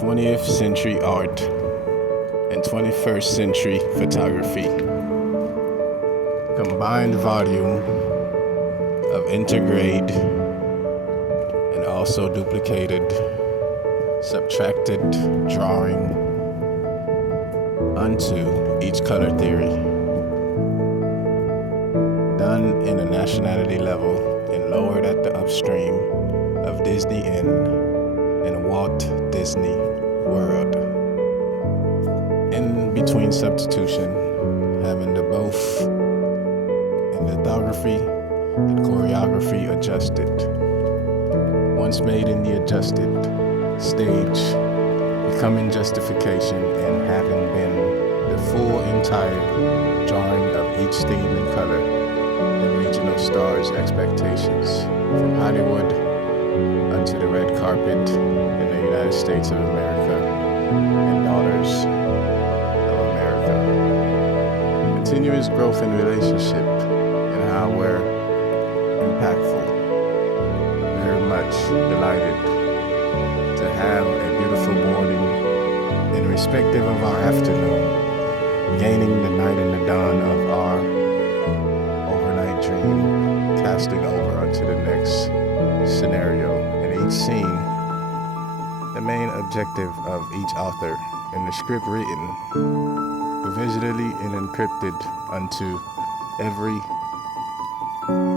20th century art and 21st century photography. Combined volume of intergrade and also duplicated, subtracted drawing unto each color theory. Done in a nationality level and lowered at the upstream of Disney and Walt Disney World. In between substitution, having the both in lithography and choreography adjusted. Once made in the adjusted stage, becoming justification and having been the full entire drawing of each theme and color and regional stars' expectations from Hollywood unto the red carpet in the United States of America and daughters of America. Continuous growth in relationship and how we're impactful. Very much delighted to have a beautiful morning and irrespective of our afternoon, gaining the night and the dawn of our overnight dream, casting over onto the next scenario. In each scene, the main objective of each author in the script written, provisionally and encrypted unto every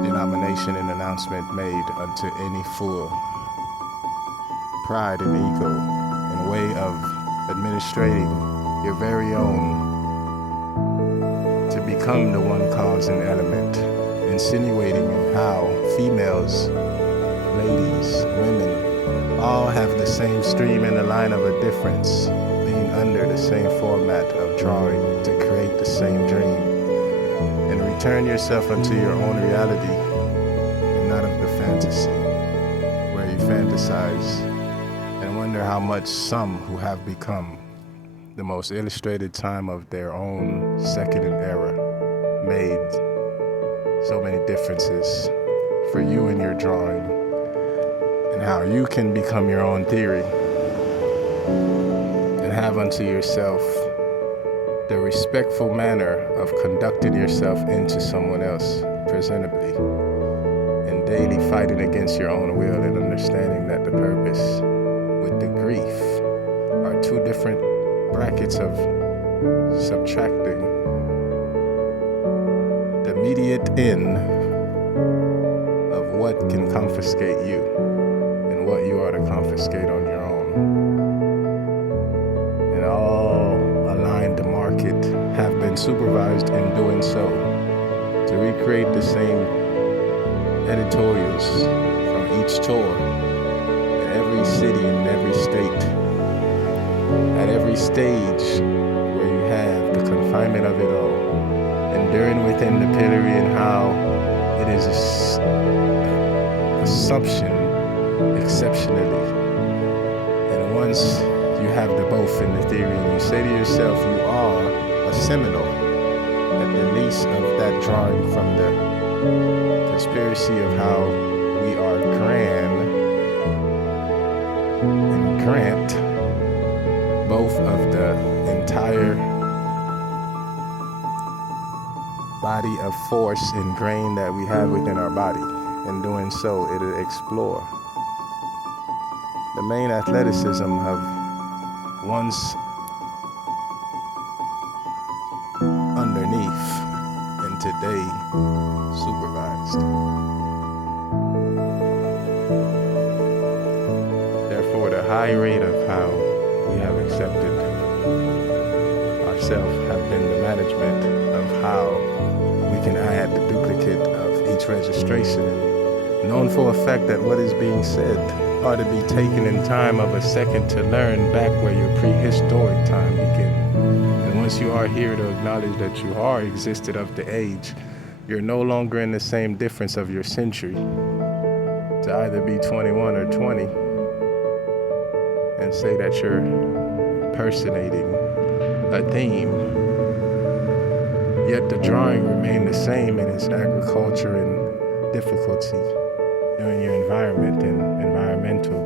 denomination and announcement made unto any full pride and ego and way of administrating your very own to become the one cause and element, insinuating how females, ladies, women, all have the same stream and a line of a difference, being under the same format of drawing to create the same dream, and return yourself unto your own reality and not of the fantasy, where you fantasize and wonder how much some who have become the most illustrated time of their own second era made so many differences for you in your drawing, and how you can become your own theory and have unto yourself the respectful manner of conducting yourself into someone else presentably, and daily fighting against your own will and understanding that the purpose with the grief are two different brackets of subtracting the immediate end of what can confiscate you and what you are to confiscate on your own. And all aligned to market have been supervised in doing so to recreate the same editorials from each tour in every city and every state, at every stage where you have the confinement of it all, enduring within the pillory, and how it is assumption exceptionally. And once you have the both in the theory and you say to yourself you are a seminal, at the least of that drawing from the conspiracy of how we are grand and grant both of the entire body of force and grain that we have within our body. In doing so, it'll explore the main athleticism of one's underneath and today supervised. Therefore, the high rate of how we have accepted ourselves have been the management of how we can add the duplicate of each registration, and known for a fact that what is being said are to be taken in time of a second to learn back where your prehistoric time began. And once you are here to acknowledge that you are existed of the age, you're no longer in the same difference of your century to either be 21 or 20 and say that you're personating a theme, yet the drawing remained the same in its agriculture and difficulty during your environment and environmental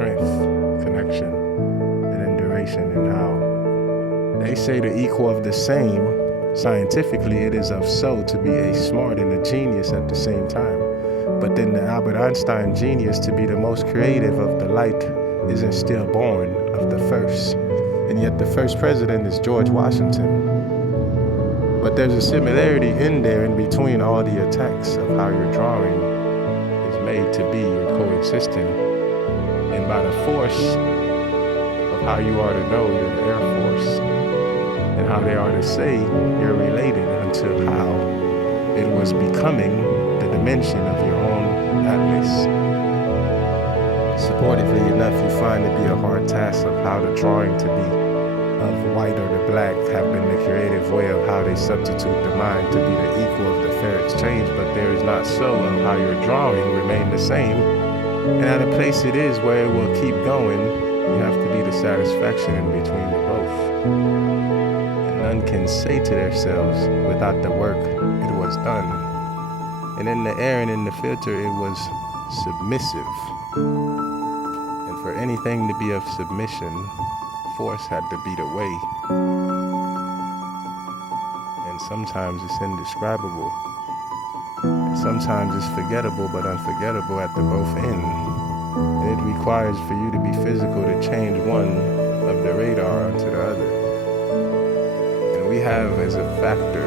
strength, connection, and duration, and how they say the equal of the same. Scientifically, it is of so to be a smart and a genius at the same time. But then the Albert Einstein genius to be the most creative of the light isn't still born of the first. And yet the first president is George Washington. But there's a similarity in there in between all the attacks of how your drawing is made to be or coexisting. And by the force of how you are to know you're the Air Force, and how they are to say you're related unto how it was becoming the dimension of your own atlas. Supportively enough, you find it be a hard task of how the drawing to be of white or the black have been the creative way of how they substitute the mind to be the equal of the fair exchange, but there is not so of how your drawing remain the same. And at a place it is where it will keep going, you have to be the satisfaction in between the both. And none can say to themselves, without the work, it was done. And in the air and in the filter, it was submissive. And for anything to be of submission, force had to be the way. And sometimes it's indescribable. And sometimes it's forgettable, but unforgettable at the both ends. And it requires for you to be physical to change one of the radar onto the other. And we have as a factor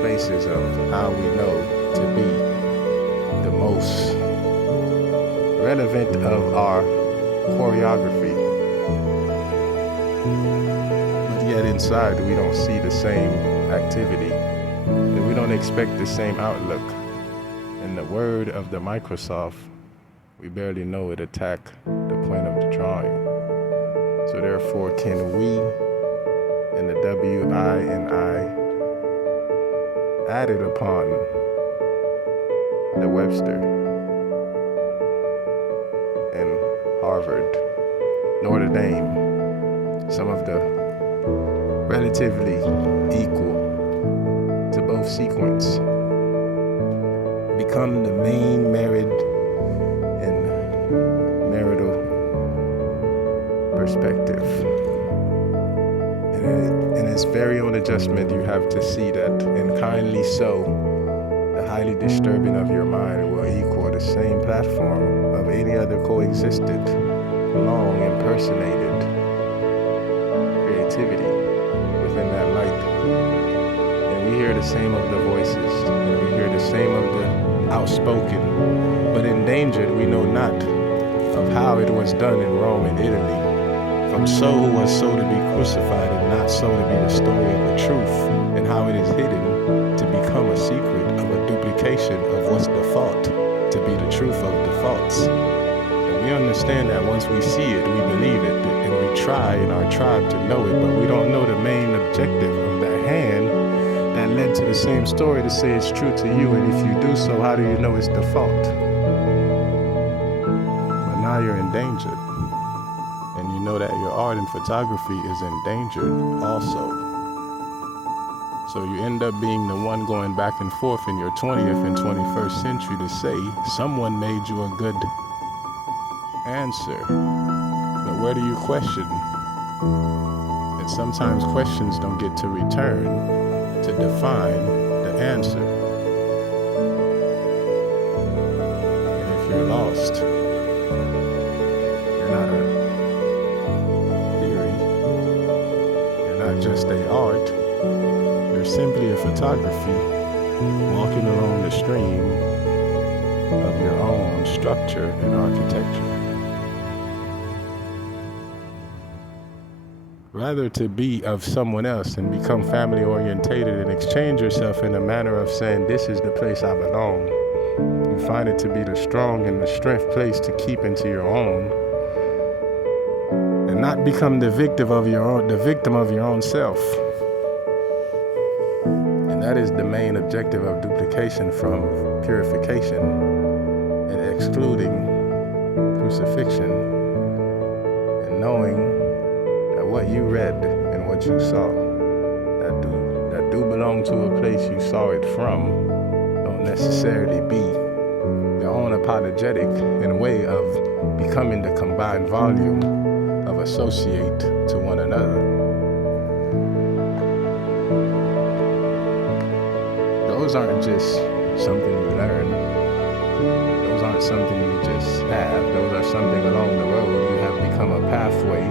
places of how we know to be the most relevant of our choreography. But yet inside we don't see the same activity, and we don't expect the same outlook. In the word of the Microsoft, we barely know it attack the point of the drawing. So therefore, can we and the W-I and I added upon the Webster and Harvard, Notre Dame, some of the relatively equal to both sequence, become the main married and marital perspective. And in its very own adjustment, you have to see that, and kindly so, the highly disturbing of your mind will equal the same platform of any other coexisted, long impersonated creativity within that light. And we hear the same of the voices, and we hear the same of the outspoken, but endangered we know not of how it was done in Rome and Italy. From so who was so to be crucified, and not so to be the story of the truth, and how it is hidden to become a secret of a duplication of what's the fault, to be the truth of the faults. And we understand that once we see it, we believe it, and we try in our tribe to know it, but we don't know the main objective of that hand that led to the same story to say it's true to you, and if you do so, how do you know it's the fault? But now you're endangered. And you know that your art and photography is endangered also. So you end up being the one going back and forth in your 20th and 21st century to say someone made you a good answer. But where do you question? And sometimes questions don't get to return to define the answer. And if you're lost, you're not a just a art, you're simply a photography walking along the stream of your own structure and architecture. Rather to be of someone else and become family orientated and exchange yourself in a manner of saying, this is the place I belong. You find it to be the strong and the strength place to keep into your own. And not become the victim of your own self. And that is the main objective of duplication from purification and excluding crucifixion, and knowing that what you read and what you saw that do belong to a place you saw it from don't necessarily be your own apologetic and way of becoming the combined volume of associate to one another. Those aren't just something you learn. Those aren't something you just have. Those are something along the road you have become a pathway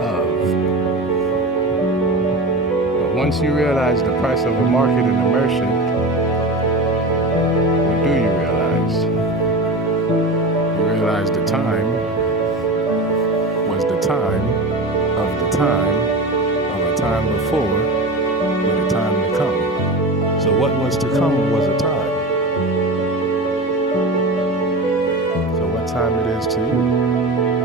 of. But once you realize the price of a market and a merchant, what do you realize? You realize the time was the time of the time of a time before with a time to come. So what was to come was a time. So what time it is to you?